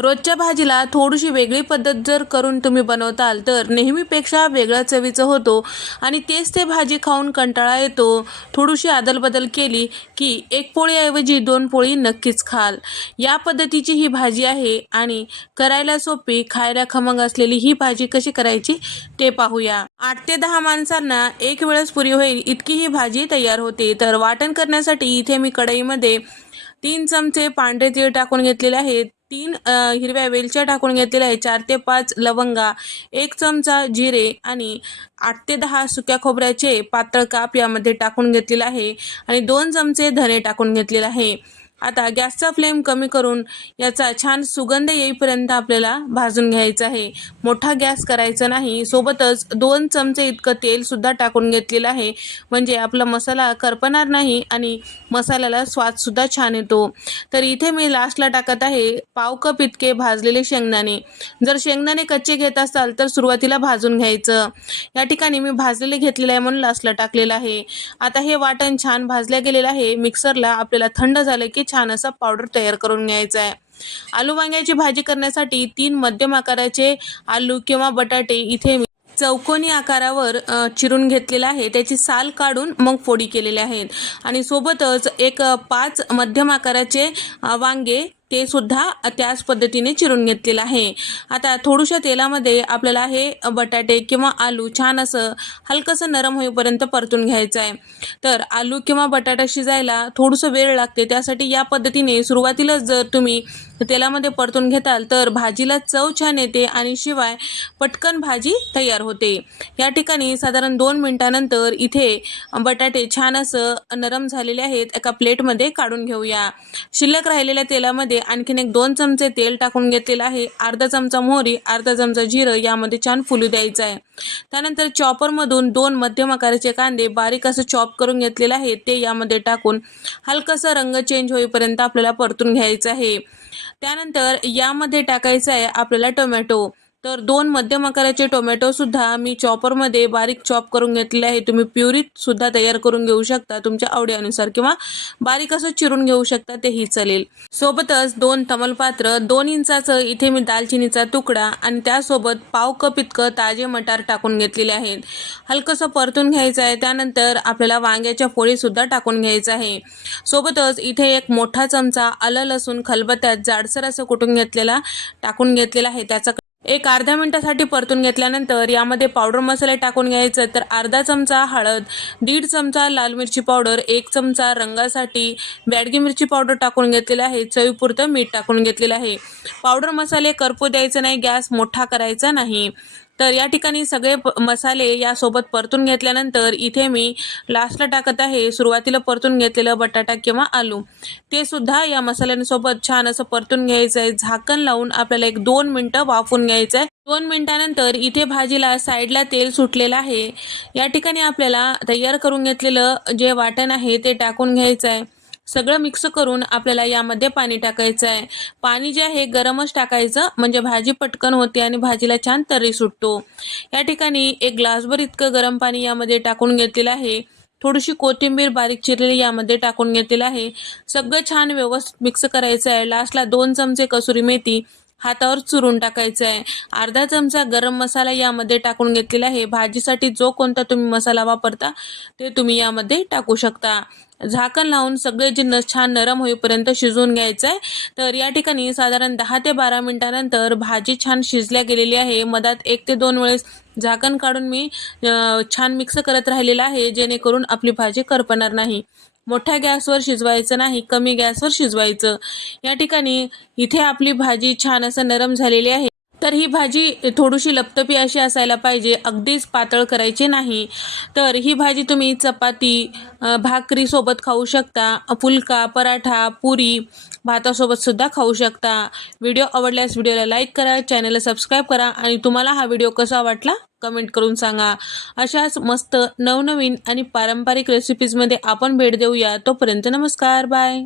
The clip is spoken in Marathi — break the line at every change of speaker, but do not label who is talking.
रोजच्या भाजीला थोडीशी वेगळी पद्धत जर करून तुम्ही बनवताल तर नेहमीपेक्षा वेगळा चवीचं होतो. आणि तेच ते भाजी खाऊन कंटाळा येतो. थोडीशी अदलबदल केली की एक पोळीऐवजी दोन पोळी नक्कीच खाल. या पद्धतीची ही भाजी आहे आणि करायला सोपी खायला खमंग असलेली ही भाजी कशी करायची ते पाहूया. आठ ते दहा माणसांना एक वेळच पुरी होईल इतकी ही भाजी तयार होते. तर वाटण करण्यासाठी इथे मी कढईमध्ये तीन चमचे पांढरे तीळ टाकून घेतलेले आहेत. तीन हिरव्या वेलच्या टाकून घेतलेल्या आहे चार ते पाच लवंगा एक चमचा जिरे आणि आठ ते दहा सुक्या खोबऱ्याचे पातळ काप यामध्ये टाकून घेतलेलं आहे आणि दोन चमचे धने टाकून घेतलेलं आहे. आता गॅसचा फ्लेम कमी करून याचा छान सुगंध येईपर्यंत आपल्याला भाजून घ्यायचा आहे. मोठा गॅस करायचा नाही सोबतच दोन चमचे इतकं तेल सुद्धा टाकून घेतलेलं आहे. म्हणजे आपला मसाला करपणार नाही आणि मसाल्याला स्वादसुद्धा छान येतो. तर इथे मी लास्टला टाकत आहे पाव कप इतके भाजलेले शेंगदाणे. जर शेंगदाणे कच्चे घेत असाल तर सुरुवातीला भाजून घ्यायचं. या ठिकाणी मी भाजलेले घेतलेले आहे म्हणून लास्टला टाकलेलं आहे. आता हे वाटण छान भाजल्या गेलेलं आहे. मिक्सरला आपल्याला थंड झालं की छान असा पावडर तयार करून घ्यायचा आहे आलू वांग्याची भाजी करण्यासाठी तीन मध्यम आकाराचे आलू किंवा बटाटे इथे मी चौकोनी आकारावर चिरून घेतलेला आहे त्याची साल काढून मग फोडी केलेल्या आहेत. आणि सोबतच एक पाच मध्यम आकाराचे वांगे ते सुद्धा त्याच पद्धतीने चिरून घेतलेलं आहे. आता थोडूशा तेलामध्ये आपल्याला हे बटाटे किंवा आलू छान असं हलकंसं नरम होईपर्यंत परतून घ्यायचं आहे. तर आलू किंवा बटाटा शिजायला थोडंसं वेळ लागते. त्यासाठी या पद्धतीने सुरुवातीलाच जर तुम्ही तेलामध्ये परतून घेताल तर भाजीला चव छान येते आणि शिवाय पटकन भाजी तयार होते. या ठिकाणी साधारण दोन मिनिटानंतर इथे बटाटे छान असं नरम झालेले आहेत. एका प्लेटमध्ये काढून घेऊया. शिल्लक राहिलेल्या तेलामध्ये आणखीन एक दोन चमचे तेल टाकून घेतलेलं आहे. अर्धा चमचा मोहरी अर्धा चमचा जिरं यामध्ये छान फुलू द्यायचं आहे. त्यानंतर चॉपरमधून दोन मध्यम आकाराचे कांदे बारीक असं चॉप करून घेतलेले आहे. ते यामध्ये टाकून हलकासा रंग चेंज होईपर्यंत आपल्याला परतून घ्यायचं आहे. त्यानंतर यामध्ये टाकायचं आहे आपल्याला टोमॅटो तर दोन मध्यम आकाराचे टोमॅटो सुद्धा मी चॉपरमध्ये बारीक चॉप करून घेतलेले आहे. तुम्ही प्युरीत सुद्धा तयार करून घेऊ शकता. तुमच्या आवडीनुसार किंवा बारीक असं चिरून घेऊ शकता तेही चालेल. सोबतच दोन तमलपात्र दोन इंचाचं इथे मी दालचिनीचा तुकडा आणि त्यासोबत पाव कप इतकं ताजे मटार टाकून घेतलेले आहेत. हलकंसं परतून घ्यायचं आहे. त्यानंतर आपल्याला वांग्याच्या पोळीसुद्धा टाकून घ्यायचं आहे. सोबतच इथे एक मोठा चमचा आलं लसूण खलबत्त्यात जाडसर असं कुटून घेतलेला टाकून घेतलेला आहे. त्याचा एक अर्ध्या मिनटासाठी परतून घेतल्यानंतर यामध्ये पावडर मसाले टाकून घ्यायचं. तर अर्धा चमचा हळद दीड चमचा लाल मिरची पावडर एक चमचा रंगासाठी बॅडगी मिरची पावडर टाकून घेतलेलं आहे. चवीपुरतं मीठ टाकून घेतलेलं आहे. पावडर मसाले करपू द्यायचं नाही गॅस मोठा करायचा नाही. तर या ठिकाणी सगळे प- मसाले यासोबत परतून घेतल्यानंतर इथे मी लास्टला टाकत आहे. सुरुवातीला परतून घेतलेलं बटाटा किंवा आलू. ते सुद्धा या मसाल्यांसोबत छान असं परतून घ्यायचं आहे झाकण लावून आपल्याला एक दोन मिनटं वाफून घ्यायचं आहे दोन मिनिटानंतर इथे भाजीला साईडला तेल सुटलेलं आहे. या ठिकाणी आपल्याला तयार करून घेतलेलं जे वाटण आहे ते टाकून घ्यायचं आहे सगळं मिक्स करून आपल्याला यामध्ये पाणी टाकायचं आहे पाणी जे आहे गरमच टाकायचं. म्हणजे भाजी पटकन होते आणि भाजीला छान तरी सुटतो. या ठिकाणी एक ग्लासभर इतकं गरम पाणी यामध्ये टाकून घेतलेलं आहे. थोडीशी कोथिंबीर बारीक चिरलेली यामध्ये टाकून घेतलेलं आहे. सगळं छान व्यवस्थित मिक्स करायचं आहे लास्टला दोन चमचे कसुरी मेथी हातावर चुरून टाकायचं आहे अर्धा चमचा गरम मसाला यामध्ये टाकून घेतलेला आहे. भाजीसाठी जो कोणता तुम्ही मसाला वापरता ते तुम्ही यामध्ये टाकू शकता. झाकण लावून सगळे जिन्नस छान नरम होईपर्यंत शिजवून घ्यायचं आहे तर या ठिकाणी साधारण दहा ते बारा मिनिटानंतर भाजी छान शिजल्या गेलेली आहे. मधात एक ते दोन वेळेस झाकण काढून मी छान मिक्स करत राहिलेलं आहे जेणेकरून आपली भाजी करपणार नाही. मोठ्या गॅसवर शिजवायचं नाही कमी गॅसवर शिजवायचं. या ठिकाणी इथे आपली भाजी छान असं नरम झालेली आहे. तर ही भाजी थोडीशी लपतपी अशी असायला पाहिजे. अगदीच पातळ करायची नाही. तर ही भाजी तुम्ही चपाती भाकरीसोबत खाऊ शकता फुलका पराठा पुरी भातासोबत सुद्धा खाऊ शकता. व्हिडिओ आवडल्यास व्हिडिओला लाईक करा चॅनलला सबस्क्राईब करा आणि तुम्हाला हा व्हिडिओ कसा वाटला कमेंट करून सांगा. अशाच मस्त नवनवीन आणि पारंपरिक रेसिपीजमध्ये आपण भेट देऊया. तोपर्यंत नमस्कार बाय.